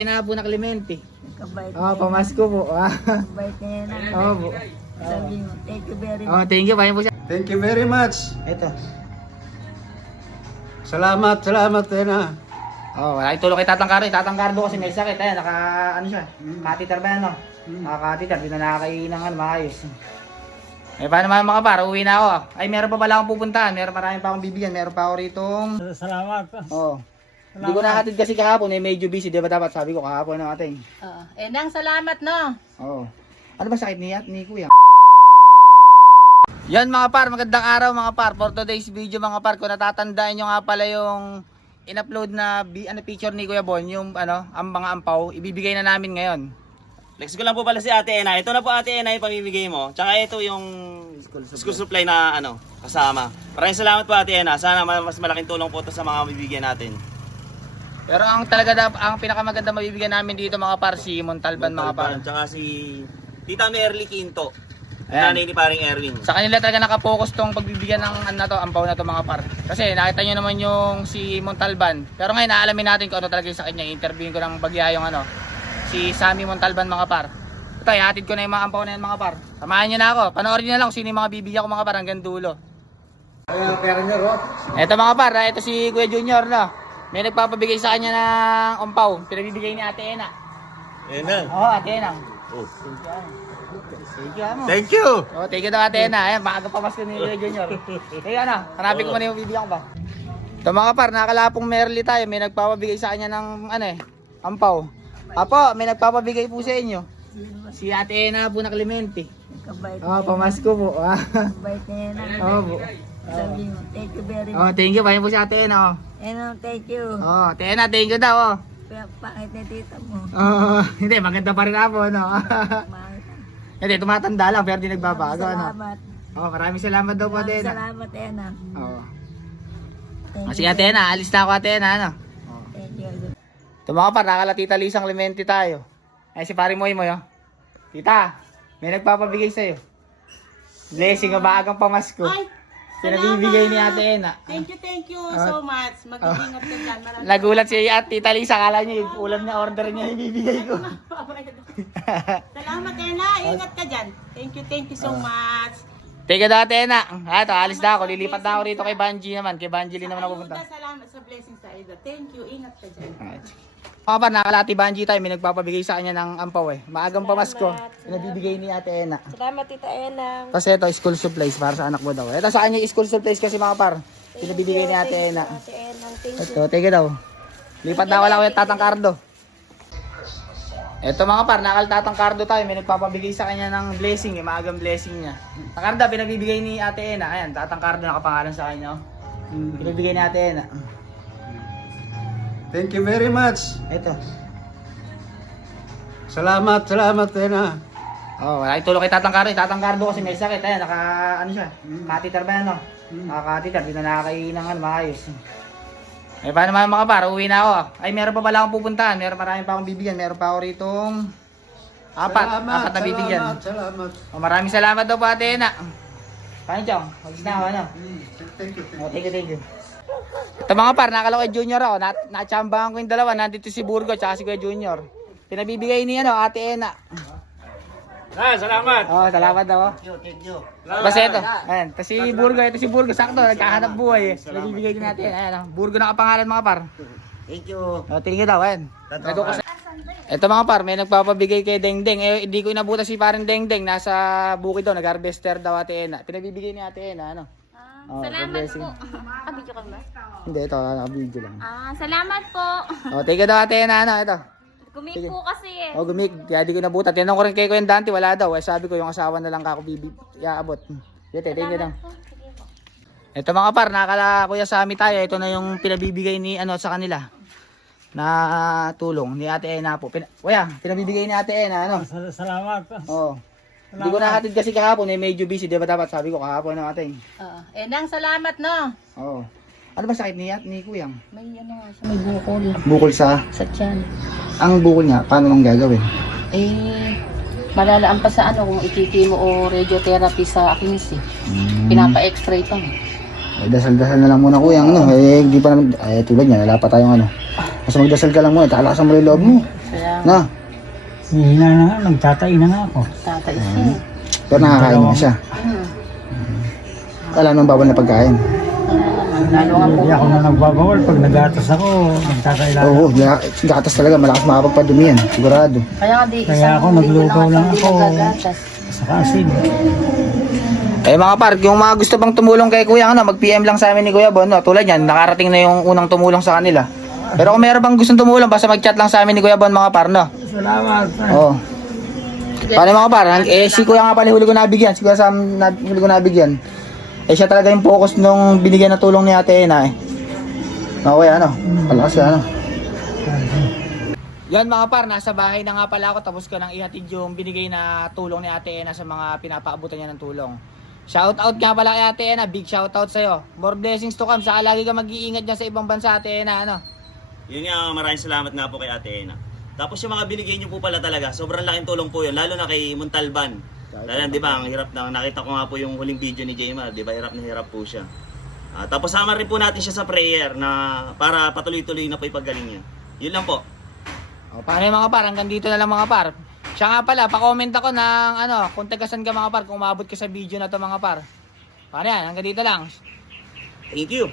Pinabo na Clemente. Kabait Pamasko po. kabait niya na. Po. Sabi mo, thank you very much. Thank you. Bayan po siya. Thank you very much. Ito. Salamat na. Malaking tulong kay Tatang Cardo. Tatang Cardo kasi may sakit. Ayan, ano siya? Catheter ba yan, no? Catheter. Di na nakakainan, maayos. Paano naman mga par? Uwi na ako. Ay, meron pa pala akong pupuntahan. Marami pa akong bibigyan. Meron pa ako rito. Salamat. Hindi ko nakatid kasi kahapon. Medyo busy. Di ba dapat sabi ko kahapon na ating. Nang salamat, no? Ano ba sakit ni Kuya? Yan mga par, magandang araw mga par. For today's video mga par, kung natatandaan nyo nga pala yung in-upload na picture ni Kuya Bon, yung ang mga ampaw, ibibigay na namin ngayon. Flex ko lang po pala si Ate Ena. Ito na po Ate Ena yung pamimigay mo. Tsaka ito yung school supply na kasama. Maraming salamat po Ate Ena. Sana mas malaking tulong po ito sa mga mabibigyan natin. Pero ang pinakamaganda mabibigyan namin dito mga par, si Montalban mga par. Tsaka si Tita Merly Quinto. Ayan. Nanay ni paring Erwin. Sa kanila talaga nakapokus tong pagbibigyan ng ampaw na to mga par. Kasi nakita nyo naman yung si Montalban. Pero ngayon naalamin natin kung ano talaga yung sakit niya. Interviewin ko ng bagya yung si Sammy Montalban mga par. Ito, ihatid ko na yung mga ampaw na yan mga par. Samahan nyo na ako. Panoorin nyo na lang kung sino yung mga bibigyan ko mga par hanggang dulo. Ito mga par, ito si Kuya Junior na. May nagpapabigay sa kanya ng ampaw. Pinabibigay ni Ate Ena. Ena. Ate Ena. Thank you. Thank you daw Ate Ena. Ayan, maaga pa masko ni Kuya Junior. Hanapin ko muna yung bibigyan ko ba. Ito mga par, nakalapong Merly tayo. May nagpapabigay sa kanya ng ampaw. Apo, may nagpapabigay po sa inyo. Si Ate Ena po na Clemente. Kabait Pamasko po. kabait niya na. Po. Sabi mo, thank you very much. Thank you. Bayan po si Ate Ena. Thank you. Ate Ena, thank you daw. Pangit na tita mo. Hindi, maganda pa rin ako. Pangit. Hindi, tumatanda lang pero di nagbabago. Salamat. Maraming salamat daw po Ate Ena. Salamat, Ena. Thank Sige Ate Ena, alis na ako Ate Ena. Thank you. Ito mga par, nakalatita Lisang Clemente tayo. Ay si Pari Moy Moy. Tita, may nagpapabigay sa'yo. Blessing o maagang pamasko. Pinabibigay ni Ate Ena. Thank you so much. Mag-iingat ka dyan. Maraming Nagulat siya at Tita Lisa, akala niya yung ulam na order niya ibibigay ko. salamat, Ena. Ingat ka dyan. Thank you so much. Teka daw Ate Ena. Ito, alis na ako. Lilipat na ako rito kay Banji naman. Kay Banjili naman ako punta. Salamat sa blessing sa ida. Thank you. Ingat ka dyan. Mga par, nakalati Banji tayo. May nagpapabigay sa kanya ng ampaw Maagang pamasko. Pinabibigay ni Ate Ena. Salamat, Tita Ena. Kasi ito, school supplies para sa anak mo daw. Ito sa kanya, school supplies kasi mga par. Pinabibigay ni Ate Ena. Ate Ena, thank you. Ito, teka daw. Lipat na wala ko yung Tatang Cardo. Ito mga par, Tatang Cardo tayo. May nagpapabigay sa kanya ng blessing, maagang blessing niya. Tatang Cardo, pinabibigay ni Ate Ena. Ayan, Tatang Cardo nakapangalan sa kanya. Pinabibigay ni Ate Ena. Thank you very much. Ito. Salamat na. Malaking tulong kay Tatang Cardo. Tatang Cardo kasi may sakit. Ayan, siya? Catheter ba yan, no? Catheter, di na nakakainan, maayos. Paano naman mga par? Uwi na ako. Ay, meron pa pala akong pupuntahan. Marami pa akong bibigyan. Meron pa ako rito apat na bibigyan. Salamat. Maraming salamat daw po Ate Ena. Paano Chong? Magis na ako, Thank you. Thank you. Ito mga par, nakala ko kay Junior ako. Natsambahan ko yung dalawa. Nandito si Burgo at si Kuya Junior. Pinabibigay ni Ate Ena. Salamat. Salamat daw. Thank you. Basta ito. Ayan. Ito si Burgo. Sakto, nagkahanap buhay Nabibigay din natin. Ayan. Burgo nakapangalan mga par. Thank you. Tingin daw. Ayan. Ito mga par, may nagpapabigay kay Dengdeng. Hindi ko inabutan si parang Dengdeng. Nasa bukid daw. Nag-harvester daw Ate Ena. Pinabibigay ni Ate Ena. Salamat po. Video ka ba? Hindi, ito. Naka-video lang. Salamat po. Tingin daw Ate Ena. Ito. Gumik po kasi Gumik. Kaya di ko nabutan. Tinanong ko rin kay Kuya Dante. Wala daw. Sabi ko yung asawa na lang kako iaabot. Tingin daw. Ito mga par, nakala Kuya Sammy tayo. Ito na yung pinabibigay ni sa kanila na tulong ni Ate Ena po. Kuya, pinabibigay ni Ate Ena Salamat. Hindi ko nakatid kasi kahapon medyo busy, di ba dapat sabi ko kahapon ng ating. Nang salamat, no? Ano ba sakit ni Kuya? May nga siya. May bukol. Bukol sa Tiyan. ang bukol niya, paano nang gagawin? Malalaan pa sa kung ikikimo o radiotherapy sa Akinsi. Pinapa-x-ray pa. Dasal-dasal na lang muna Kuya, hindi pa naman tulad niya, wala pa tayong Mas magdasal ka lang muna, talakasan mo yung loob mo. No? Hihina na nga, nagtatay na nga ako. Tatay siya. Pero nakakain na siya. Wala namang bawal na pagkain. Lalo nga po. Hindi ako na nagbabawal. Pag nagatas ako, nagtatay lang. Oo, gatas talaga. Malakas makapagpadumi yan. Sigurado. Kaya nga di, Kaya ako, naglugaw lang ako. Saka asin. Eh mga par, yung mga gusto pang tumulong kay Kuya, mag-PM lang sa amin ni Kuya Bon. No? Tulad yan, nakarating na yung unang tumulong sa kanila. Pero kung meron bang gustong tumulong, basta mag-chat lang sa amin ni Kuya Bon mga par, no? Salamat. Oo. Paano mga par? Si Kuya nga pala huli ko nabigyan. Si Kuya Sam huli ko nabigyan. Eh siya talaga yung focus nung binigyan na tulong ni Ate Ena eh. No, Kuya, ano? Palakas ka, ano? Yan mga par, nasa bahay na nga pala ako. Tapos ko nang ihatid yung binigay na tulong ni Ate Ena sa mga pinapaabutan niya ng tulong. Shoutout nga pala kay Ate Ena. Big shoutout sa'yo. More blessings to come. Saka lagi ka mag-iingat dyan sa ibang bansa, Ate Ena, ano? Yun nga, maraming salamat nga po kay Ate Ena. Tapos yung mga binigay niyo po pala talaga, sobrang laking tulong po yun, lalo na kay Montalban. Dahil di ba, ang hirap na, nakita ko nga po yung huling video ni Jaymar, di ba, hirap na hirap po siya. Tapos sama rin po natin siya sa prayer na para patuloy-tuloy na po ipagaling niya. Yun lang po. O, paano yung mga par? Hanggang dito na lang mga par. Siya nga pala, pa-comment ako ng kung tagasan ka mga par, kung umabot ka sa video na to mga par. Paano yan? Hanggang dito lang. Thank you.